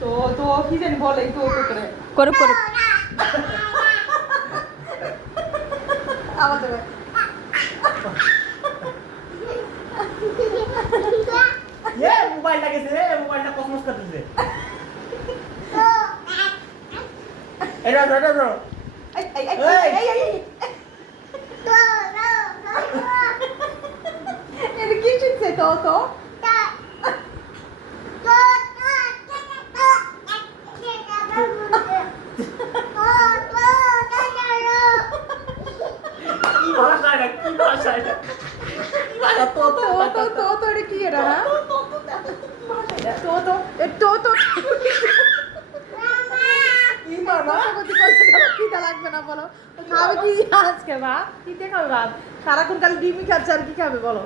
তো তো কি জানি বলে তো তো করে করুক করুক। আবার দেবে মোবাইলটা গেছে রে, মোবাইলটা কসমস করতেছে। এটা এই এই এই এই এই এটা কি শিখছে তো তো কি ভাষা এটা, কি ভাষা এটা, কি ভাষা? তো তো তো তো তো এটা কি এটা না তো তো তো তো কি মামা কত কি তা লাগবে না বলো খাবে কি আজকে ভাত কি খাবে ভাত সারাক্ষণ খালি ডিমই খাচ্ছে আর কি খাবে বলো